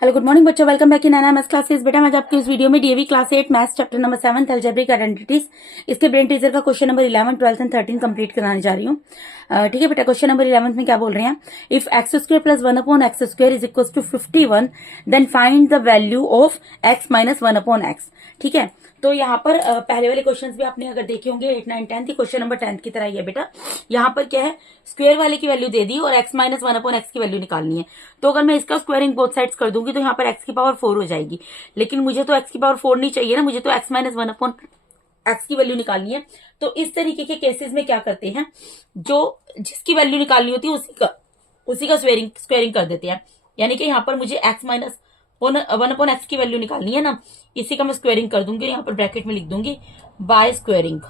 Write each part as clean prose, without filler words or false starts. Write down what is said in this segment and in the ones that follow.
Hello good morning बच्चों, welcome back in NMS classes. बेटा मैं आपकी इस वीडियो में DAV class 8 maths chapter number 7 algebraic identities इसके ब्रेन टीजर का क्वेश्चन नंबर 11, 12 एंड 13 कंप्लीट कराने जा रही हूँ। ठीक है बेटा, क्वेश्चन नंबर 11 में क्या बोल रहे हैं, if x square plus 1 upon x square is equal to 51 then find the value of x minus 1 upon x. ठीक है, तो यहाँ पर पहले वाले क्वेश्चंस भी आपने अगर देखे होंगे 8, 9, 10 क्वेश्चन नंबर 10 की तरह ही है बेटा। यहाँ पर क्या है, स्क्वायर वाले की वैल्यू दे दी और एक्स माइनस 1 अपॉन एक्स की वैल्यू निकालनी है। तो अगर मैं इसका स्क्वायरिंग बोथ साइड्स कर दूंगी तो यहाँ पर एक्स की पावर 4 हो जाएगी, लेकिन मुझे तो एक्स की पावर 4 नहीं चाहिए ना, मुझे तो एक्स माइनस 1 अपॉन एक्स की वैल्यू निकालनी है। तो इस तरीके के केसेस में क्या करते हैं, जो जिसकी वैल्यू निकालनी होती है उसी का स्क्वायरिंग कर देते हैं। यानी कि यहाँ पर मुझे एक्स माइनस 1 अपॉन एक्स की वैल्यू निकालनी है ना, इसी का मैं स्क्वायरिंग कर दूंगी, यहाँ पर ब्रैकेट में लिख दूंगी बाय स्क्वायरिंग।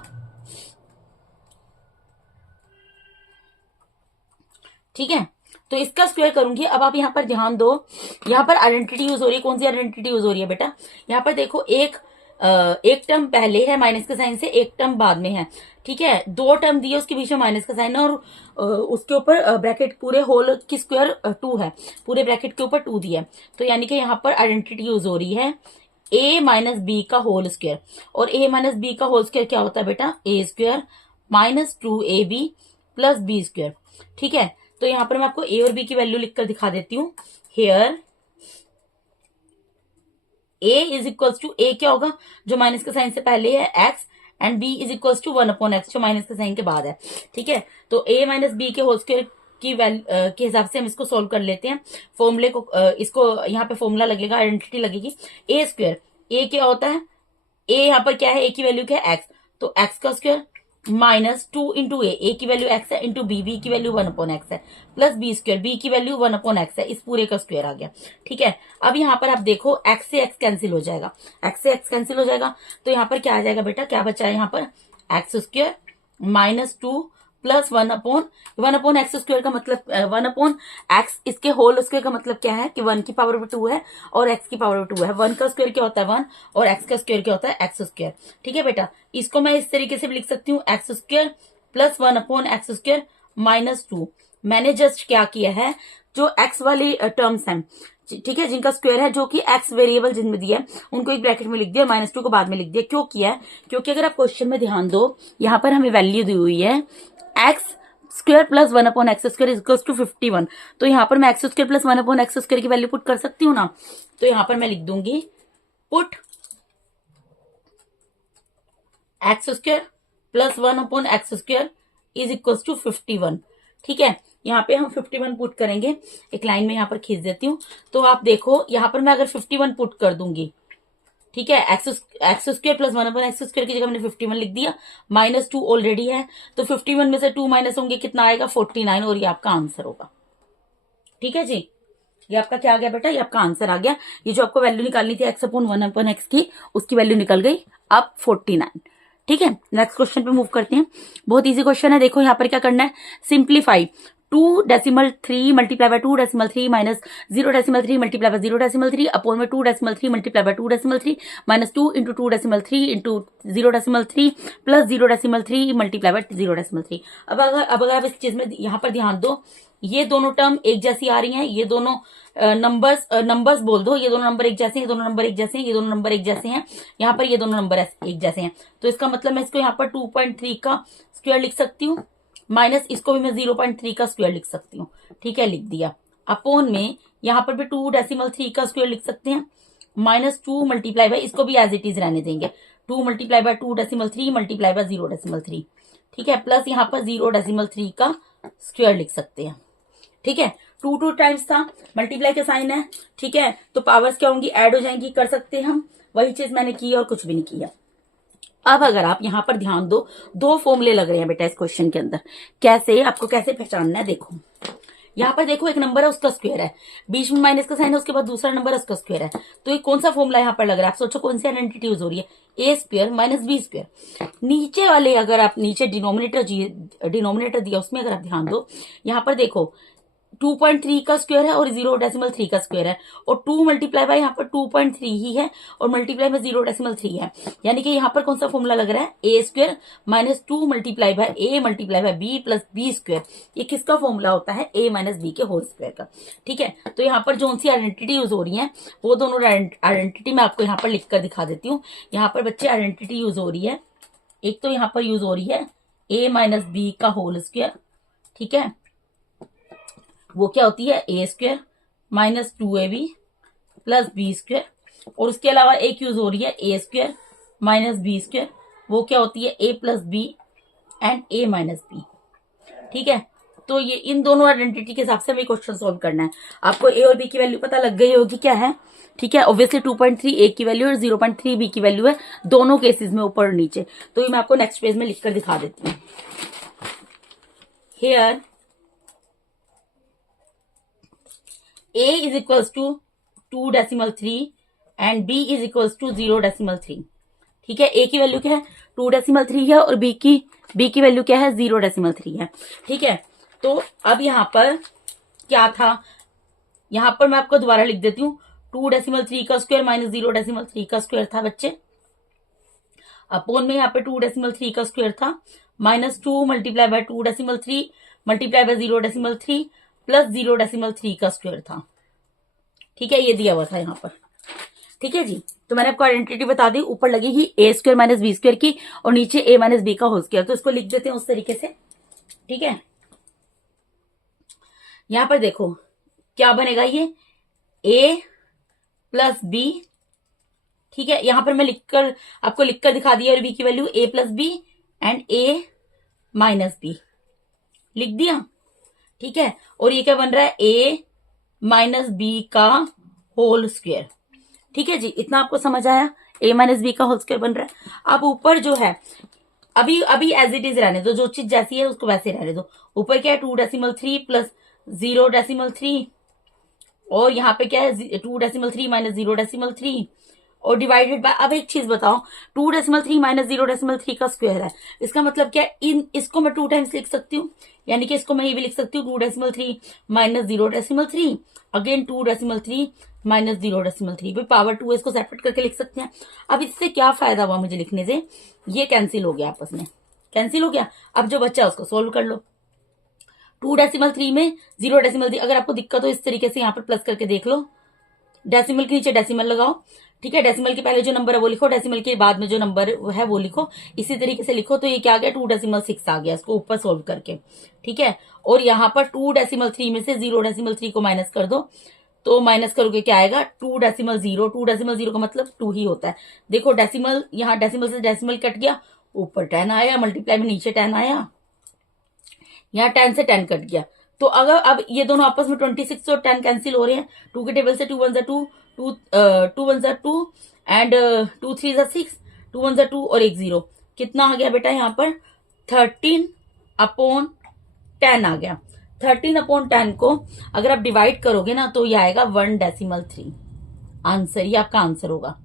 ठीक है, तो इसका स्क्वायर करूंगी। अब आप यहाँ पर ध्यान दो, यहाँ पर आइडेंटिटी यूज हो रही है। कौन सी आइडेंटिटी यूज हो रही है बेटा, यहाँ पर देखो एक टर्म पहले है माइनस का साइन से, एक टर्म बाद में है। ठीक है, दो टर्म दिए, उसके बीच में माइनस का साइन है और उसके ऊपर ब्रैकेट पूरे होल की स्क्वायर 2 है, पूरे ब्रैकेट के ऊपर 2 दिया है। तो यानी कि यहाँ पर आइडेंटिटी यूज हो रही है a माइनस बी का होल स्क्वायर। और a माइनस बी का होल स्क्वायर क्या होता है बेटा, a square minus 2ab plus b square. ठीक है, तो यहाँ पर मैं आपको a और b की वैल्यू लिखकर दिखा देती हूँ। Here a is equal to, a क्या होगा जो माइनस के साइन से पहले है x, and b is equal to 1 upon x जो माइनस के साइन के बाद है। ठीक है, तो a माइनस बी के होल स्क्वायर की वैल्यू के हिसाब से हम इसको सोल्व कर लेते हैं। फॉर्मूले को इसको यहाँ पे फॉर्मूला लगेगा, आइडेंटिटी लगेगी a स्क्वायर। a क्या होता है, a यहाँ पर क्या है, a की वैल्यू क्या है x, तो x का स्क्वायर माइनस 2 इंटू ए की वैल्यू x है, इंटू बी की वैल्यू 1 अपॉन एक्स है, प्लस बी स्क्वायर, बी की वैल्यू 1 अपॉन एक्स है, इस पूरे का स्क्वायर आ गया। ठीक है, अब यहाँ पर आप देखो x से x कैंसिल हो जाएगा, x से x कैंसिल हो जाएगा, तो यहाँ पर क्या आ जाएगा बेटा, क्या बचा है यहाँ पर, x square minus 2 plus 1 upon x square का मतलब 1 अपॉन एक्स, इसके होल स्क्वायर का मतलब क्या है कि 1 की पावर 2 है और x की पावर 2 है। 1 का स्क्वायर क्या होता है 1 और x का स्क्वायर क्या होता है एक्स स्क्वायर। ठीक है बेटा, इसको मैं इस तरीके से भी लिख सकती हूँ, x square plus 1 upon x square minus 2। मैंने जस्ट क्या किया है, जो x वाली टर्म्स हैं, ठीक है, जिनका स्क्वायर है, जो कि x वेरिएबल जिनमें दिया है, उनको एक ब्रैकेट में लिख दिया, माइनस 2 को बाद में लिख दिया। क्यों किया है, क्योंकि अगर आप क्वेश्चन में ध्यान दो, यहाँ पर हमें वैल्यू दी हुई है x square plus 1 upon x square equals to 51। तो यहाँ पर मैं x square plus 1 upon x square की वैल्यू पुट कर सकती हूँ ना, तो यहाँ पर मैं लिख दूंगी put x square plus 1 upon x square is equals to 51। ठीक है, यहाँ पे हम 51 पुट करेंगे, एक लाइन में यहाँ पर खींच देती हूँ। तो आप देखो यहाँ पर मैं अगर 51 पुट कर दूंगी, ठीक है, x square plus 1 upon x square की जगह मैंने 51 लिख दिया, माइनस 2 ऑलरेडी है, तो 51 में से 2 माइनस होंगे, कितना आएगा 49, और ये आपका आंसर होगा। ठीक है जी, ये आपका क्या आ गया बेटा, ये आपका आंसर आ गया। ये जो आपको वैल्यू निकालनी थी एक्स अपॉन 1 अपॉन एक्स की, उसकी वैल्यू निकल गई अब 49। ठीक है, नेक्स्ट क्वेश्चन पे मूव करते हैं। बहुत इजी क्वेश्चन है, देखो यहाँ पर क्या करना है, simplify 2.3 multiply by 2.3 minus 0.3 multiply by 0.3 upon में 2.3 multiply by 2.3 minus 2 into 2.3 into 0.3 plus 0.3 multiply by 0.3। अब अगर आप इस चीज में यहाँ पर ध्यान दो, ये दोनों टर्म एक जैसी आ रही हैं, ये दोनों नंबर्स बोल दो, ये दोनों नंबर एक जैसे हैं, ये दोनों नंबर एक जैसे हैं, ये दोनों नंबर एक जैसे हैं, यहाँ पर ये दोनों नंबर एक जैसे हैं। तो इसका मतलब मैं इसको यहाँ पर 2.3 का स्क्वायर लिख सकती हूँ, माइनस इसको भी मैं 0.3 का स्क्वायर लिख सकती हूँ। ठीक है, लिख दिया। अपॉन में यहाँ पर भी 2.3 का स्क्वायर लिख सकते हैं, माइनस 2 मल्टीप्लाई बाय, इसको भी एज इट इज रहने देंगे, 2 मल्टीप्लाई बाय 2.3 मल्टीप्लाई बाय 0.3। ठीक है, प्लस यहाँ पर 0.3 का स्क्वायर लिख सकते हैं। ठीक है, 2 टाइम्स था, मल्टीप्लाई का साइन है। ठीक है, तो पावर्स क्या होंगी, ऐड हो जाएंगी, कर सकते हैं हम, वही चीज मैंने की और कुछ भी नहीं किया। अब अगर आप यहाँ पर ध्यान दो, दो फॉर्मूले लग रहे हैं बेटा इस क्वेश्चन के अंदर, कैसे आपको कैसे पहचानना है, देखो यहाँ पर देखो, एक नंबर है उसका स्क्वायर है, बीच में माइनस का साइन है, उसके बाद दूसरा नंबर है उसका स्क्वायर है, तो ये कौन सा फॉर्मूला यहाँ पर लग रहा है, आप सोचो कौन सी आइडेंटिटी यूज हो रही है, a square minus b square. नीचे वाले, अगर आप नीचे डिनोमिनेटर दिया उसमें अगर आप ध्यान दो, यहाँ पर देखो 2.3 का स्क्वायर है और 0.3 का स्क्वायर है, और 2 मल्टीप्लाई बाय यहाँ पर 2.3 ही है और मल्टीप्लाई में 0.3 है, यानी कि यहाँ पर कौन सा फॉर्मूला लग रहा है, a square minus 2 multiply by a multiply by b plus b square. ये किसका फॉर्मूला होता है, ए माइनस बी के होल स्क्वायर का। ठीक है, तो यहाँ पर जो सी आइडेंटिटी यूज हो रही है वो दोनों आइडेंटिटी मैं आपको यहाँ पर लिख कर दिखा देती हूँ। यहाँ पर बच्चे आइडेंटिटी यूज हो रही है, एक तो यहाँ पर यूज हो रही है ए माइनस बी का होल स्क्वायर, ठीक है, वो क्या होती है a square minus 2ab plus b square, और उसके अलावा एक यूज हो रही है a square minus b square, वो क्या होती है a plus B and A minus b. ठीक है, तो ये इन दोनों आइडेंटिटी के हिसाब से हमें क्वेश्चन सॉल्व करना है। आपको ए और बी की वैल्यू पता लग गई होगी क्या है। ठीक है, ऑब्वियसली 2.3 ए की वैल्यू और 0.3 बी की वैल्यू है दोनों केसेस में, ऊपर और नीचे। तो ये मैं आपको नेक्स्ट पेज में लिखकर दिखा देती हूँ। Here a is equals to 2.3 and b is equals to 0.3। ठीक है, a की वैल्यू क्या है 2.3 है और b की वैल्यू क्या है 0.3 है। ठीक है, तो अब यहाँ पर क्या था, यहाँ पर मैं आपको दोबारा लिख देती हूँ, 2.3 का स्क्वायर माइनस 0.3 का स्क्वायर था बच्चे, अपोन में यहाँ पे 2.3 का स्क्वायर था, minus 2 multiply bye 2.3 multiply by 0.3 plus 0.3 का स्क्वायर था। ठीक है, ये दिया हुआ था यहाँ पर। ठीक है जी, तो मैंने आपको आइडेंटिटी बता दी, ऊपर लगेगी ए स्क्वायर माइनस बी स्क्वायर की और नीचे ए माइनस बी का होल स्क्वायर, तो इसको लिख देते हैं उस तरीके से। ठीक है, यहां पर देखो क्या बनेगा, ये ए प्लस बी। ठीक है, यहां पर मैं आपको लिखकर दिखा दिया, और बी की value A plus B and A minus B लिख दिया। ठीक है, और ये क्या बन रहा है ए माइनस बी का होल स्क्वायर। ठीक है जी, इतना आपको समझ आया, ए माइनस बी का होल स्क्वायर बन रहा है। अब ऊपर जो है अभी एज इट इज रहने दो, जो चीज जैसी है उसको वैसे रहने दो। ऊपर क्या है 2.3 प्लस 0.3 और यहाँ पे क्या है 2.3 माइनस 0.3 और डिवाइडेड बाय। अब एक चीज बताओ, 2.3 माइनस 0.3 का स्क्वायर है, इसका मतलब क्या है, इसको मैं 2 टाइम्स लिख सकती हूँ, यानी कि इसको मैं ये भी लिख सकती हूँ 2.3 माइनस 0.3 अगेन 2.3 माइनस 0.3 पे पावर 2 इसको सेपरेट करके लिख सकते हैं। अब इससे क्या फायदा हुआ मुझे लिखने से, ये कैंसिल हो गया, आपस में कैंसिल हो गया। अब जो बच्चा उसको सोल्व कर लो, 2.3 में 0.3, अगर आपको दिक्कत हो इस तरीके से यहाँ पर प्लस करके देख लो, डेसिमल के नीचे डेसिमल लगाओ। ठीक है, डेसिमल के पहले जो नंबर है वो लिखो, डेसिमल के बाद में जो नंबर है वो लिखो, इसी तरीके से लिखो। तो ये क्या आ गया 2.6 आ गया, इसको ऊपर सोल्व करके। ठीक है, और यहाँ पर 2.3 में से 0.3 को माइनस कर दो, तो माइनस करोगे क्या आएगा 2.0। 2.0 का मतलब 2 ही होता है। देखो डेसिमल, यहाँ डेसिमल से डेसिमल कट गया, ऊपर 10 आया, मल्टीप्लाई में नीचे 10 आया, यहाँ 10 से 10 कट गया। तो अगर अब ये दोनों आपस में 26 और 10 कैंसिल हो रहे हैं, 2 के टेबल से 2 1 2 2 1 2 एंड 2 3 6, 2 1 2 और 1 0, कितना आ गया बेटा यहाँ पर 13/10 आ गया। 13/10 को अगर आप डिवाइड करोगे ना तो ये आएगा 1.3 आंसर, ये आपका आंसर होगा।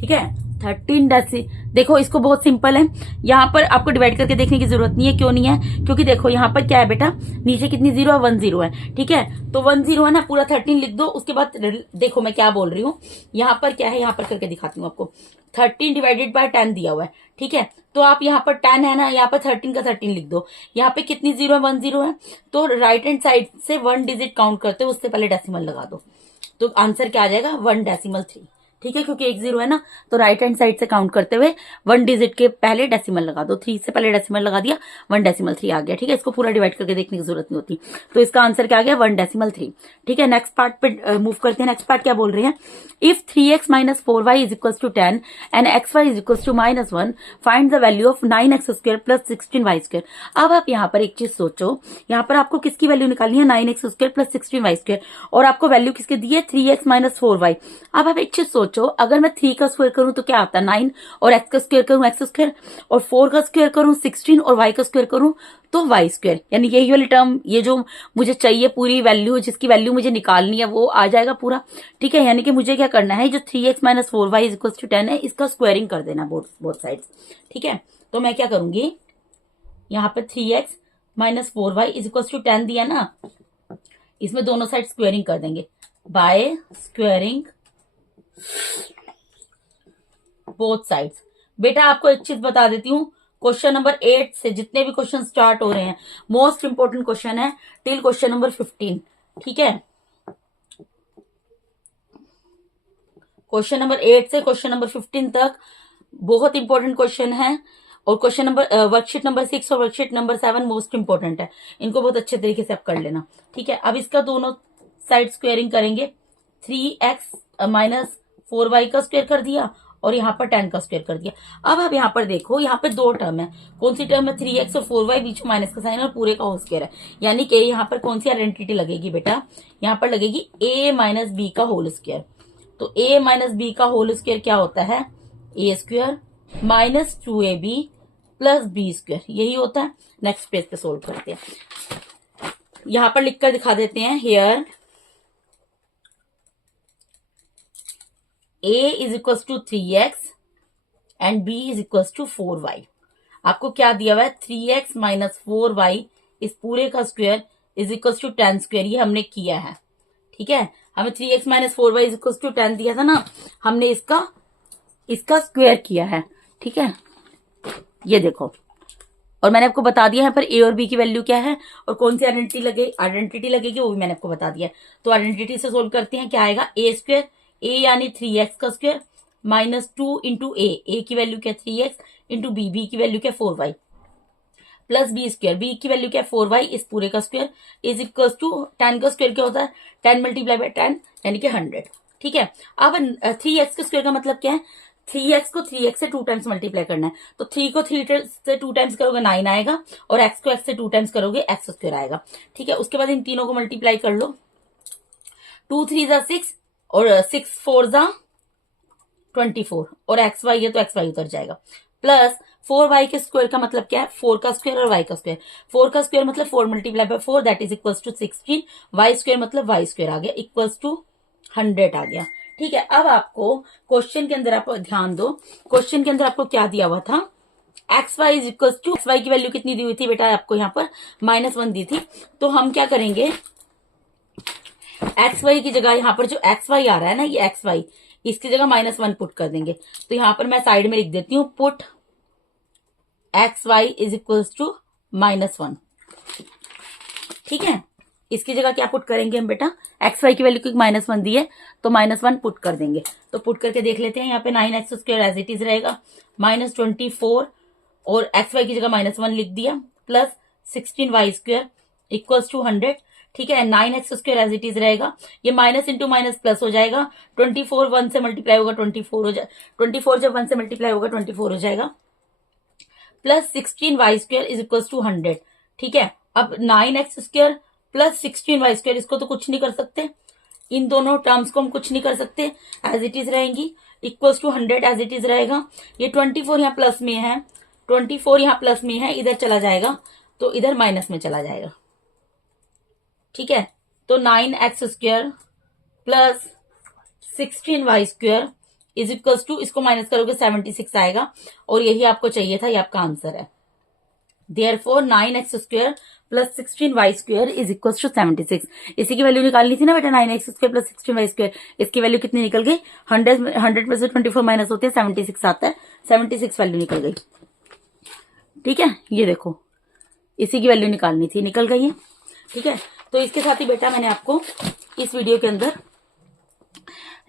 ठीक है, 13 देखो इसको बहुत सिंपल है, यहाँ पर आपको डिवाइड करके देखने की जरूरत नहीं है। क्यों नहीं है, क्योंकि देखो यहाँ पर क्या है बेटा, नीचे कितनी 0 है 1 0 है। ठीक है, तो 1 0 है ना, पूरा 13 लिख दो। उसके बाद देखो मैं क्या बोल रही हूँ, यहाँ पर क्या है, यहाँ पर करके दिखाती हूँ आपको। 13 डिवाइडेड बाय 10 दिया हुआ है। ठीक है, तो आप यहाँ पर 10 है ना, यहाँ पर 13 का 13 लिख दो। यहाँ पे कितनी 0 है 1 0 है, तो राइट हैंड साइड से 1 डिजिट काउंट करते हो, उससे पहले डेसिमल लगा दो, तो आंसर क्या आ जाएगा 1.3। ठीक है, क्योंकि 1 0 है ना, तो राइट हैंड साइड से काउंट करते हुए 1 डिजिट के पहले डेसिमल लगा दो। 3 से पहले डेसिमल लगा दिया, 1.3 आ गया। ठीक है, इसको पूरा डिवाइड करके देखने की जरूरत नहीं होती। तो इसका आंसर क्या आ गया 1.3। ठीक है, नेक्स्ट पार्ट पे मूव करते हैं। नेक्स्ट पार्ट क्या बोल रहे हैं, if 3x minus 4y is equal to 10 and xy is equal to -1 find the value of 9x square plus 16y square. अब आप यहाँ पर एक चीज सोचो, यहाँ पर आपको किसकी वैल्यू निकालनी है 9x square plus 16y square, और आपको वैल्यू किसके दी है 3x माइनस 4y। अब आप एक चीज सोचो, अगर मैं 3 का स्क्वायर करूं तो क्या आता है 9, और x का स्क्वायर करूं x स्क्वायर, और 4 का स्क्वायर करूं 16, और y का स्क्वायर करूं तो y स्क्वायर, यानी यही वाली टर्म, ये जो मुझे चाहिए पूरी वैल्यू, जिसकी वैल्यू मुझे निकालनी है वो आ जाएगा पूरा। ठीक है, यानी कि मुझे क्या करना है, जो 3x minus 4y is equal to 10 है, इसका स्क्वायरिंग कर देना बोथ साइड्स। ठीक है, तो मैं क्या करूंगी, यहाँ पे 3x minus 4y is equal to 10 दिया ना, इसमें दोनों साइड स्क्वेयरिंग कर देंगे बाय स्क्वेयरिंग बोथ साइड्स। बेटा आपको एक चीज बता देती हूँ, क्वेश्चन नंबर 8 से जितने भी क्वेश्चन स्टार्ट हो रहे हैं मोस्ट इंपोर्टेंट क्वेश्चन है टिल क्वेश्चन नंबर 15। ठीक है, क्वेश्चन नंबर 8 से क्वेश्चन नंबर 15 तक बहुत इंपॉर्टेंट क्वेश्चन है। और क्वेश्चन नंबर वर्कशीट नंबर 6 और वर्कशीट नंबर 7 मोस्ट इंपॉर्टेंट है, इनको बहुत अच्छे तरीके से आप कर लेना। ठीक है, अब इसका दोनों साइड स्क्वेयरिंग करेंगे। 3x माइनस 4y का स्क्वेयर कर दिया और यहाँ पर 10 का स्क्वेयर कर दिया। अब आप यहाँ पर देखो, यहाँ पे दो टर्म है। कौन सी टर्म है? 3x और 4y, बीच में माइनस का साइन और पूरे का होल स्क्वेयर है। यानी कि यहाँ पर कौन सी आइडेंटिटी लगेगी बेटा? यहाँ पर लगेगी a माइनस बी का होल स्क्वेयर। तो a माइनस बी का होल स्क्वेयर क्या होता है? a square minus 2ab plus B square, यही होता है। नेक्स्ट पेज पे सोल्व करते हैं। यहां पर लिखकर दिखा देते हैं, here a is equal to 3x and b is equal to 4y। आपको क्या दिया हुआ है? 3x माइनस 4y इस पूरे का square is equal to 10 square, ये हमने किया है। ठीक है, हमें 3x minus 4y is equal to 10 दिया था ना, हमने इसका स्क्वेयर किया है। ठीक है, ये देखो, और मैंने आपको बता दिया है पर a और b की वैल्यू क्या है और कौन सी आइडेंटिटी लगेगी वो भी मैंने आपको बता दिया है। तो आइडेंटिटी से सोल्व करते हैं, क्या आएगा? a स्क्वेयर, a यानी 3x का स्क्वेयर माइनस 2 इंटू a की वैल्यू क्या? 3x इंटू b की वैल्यू क्या? 4y plus B square, B की वैल्यू क्या? 4y इस पूरे का स्क्वेयर इज इक्वल टू 10 का स्क्वेयर क्या होता है? 10 मल्टीप्लाई बाय 10 यानी कि 100। ठीक है, अब 3x के स्क्वेयर का मतलब क्या है? 3x को 3x से 2 टाइम्स मल्टीप्लाई करना है। तो 3 को 3 से 2 टाइम्स करोगे 9 आएगा और x को x से 2 टाइम्स करोगे x स्क्वेयर आएगा। ठीक है, उसके बाद इन तीनों को मल्टीप्लाई कर लो। 2 3 जा 6 और 6 4 जा 24 और xy है तो xy उतर जाएगा। प्लस 4y के स्क्वायर का मतलब क्या है? 4 का स्क्वायर और y का स्क्वायर। 4 का स्क्वायर मतलब 4 multiply by 4 that is equals to 16। y square मतलब y स्क्वायर आ गया इक्वल्स टू 100 आ गया। ठीक है, अब आपको क्वेश्चन के अंदर आप ध्यान दो, क्वेश्चन के अंदर आपको क्या दिया हुआ था? xy is equals to, xy की वैल्यू कितनी दी हुई थी बेटा? आपको यहाँ पर -1 दी थी। तो हम क्या करेंगे, xy की जगह यहाँ पर जो xy आ रहा है ना, ये xy, इसकी जगह -1 पुट कर देंगे। तो यहाँ पर मैं साइड में लिख देती हूँ, put xy is equals to -1। ठीक है, इसकी जगह क्या पुट करेंगे हम बेटा? xy की वैल्यू क्योंकि -1 दी है तो -1 पुट कर देंगे। तो पुट करके देख लेते हैं, यहाँ पे 9x square as it is रहेगा -24 और xy की जगह -1 लिख दिया plus 16y square equals to 100। ठीक है, 9x square as it is रहेगा, ये माइनस इंटू माइनस प्लस हो जाएगा। 24 1 से मल्टीप्लाई होगा 24 हो जाए, 24 जब 1 से मल्टीप्लाई होगा 24 हो जाएगा plus 16y square is equal to 100। ठीक है, अब 9x square plus 16y square, इसको तो कुछ नहीं कर सकते, इन दोनों टर्म्स को हम कुछ नहीं कर सकते, एज इट इज रहेंगी equals to 100 as it is रहेगा। ये 24 यहाँ प्लस में है, 24 यहाँ प्लस में है, इधर चला जाएगा तो इधर माइनस में चला जाएगा। ठीक है, तो 9x square plus 16y square is equals to, इसको माइनस करोगे 76 आएगा और यही आपको चाहिए था, ये आपका आंसर है। Therefore 9x square plus 16y square is equal to 76। इसी की वैल्यू निकालनी थी ना बेटा, 9x square plus 16y square, इसकी वैल्यू कितनी निकल गई? 100 में से 24 माइनस होते हैं 76 आता है, 76 वैल्यू निकल गई। ठीक है, ये देखो, इसी की वैल्यू निकालनी थी, निकल गई है। ठीक है, तो इसके साथ ही बेटा मैंने आपको इस वीडियो के अंदर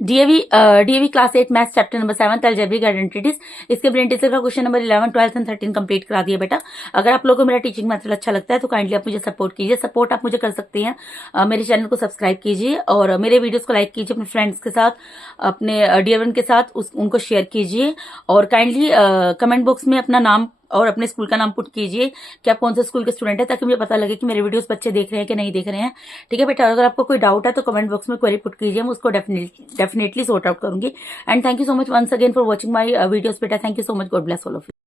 DAV class 8 maths chapter number 7 algebraic identities, इसके ब्रेन टीचर का क्वेश्चन नंबर 11, 12 एंड 13 कंप्लीट करा दिया बेटा। अगर आप लोगों को मेरा टीचिंग मेथड अच्छा लगता है तो काइंडली आप मुझे सपोर्ट कीजिए। सपोर्ट आप मुझे कर सकते हैं, मेरे चैनल को सब्सक्राइब कीजिए और मेरे वीडियोस को लाइक कीजिए, अपने फ्रेंड्स के साथ, अपने डियर वन के साथ उनको शेयर कीजिए और काइंडली कमेंट बॉक्स में अपना नाम और अपने स्कूल का नाम पुट कीजिए कि आप कौन से स्कूल के स्टूडेंट है, ताकि मुझे पता लगे कि मेरे वीडियोस बच्चे देख रहे हैं कि नहीं देख रहे हैं। ठीक है बेटा, अगर आपको कोई डाउट है तो कमेंट बॉक्स में क्वेरी पुट कीजिए, मैं उसको डेफिनेटली सॉर्ट आउट करूंगी। And thank you so much once again for watching my videos बेटा। Thank you so much, God bless all of you.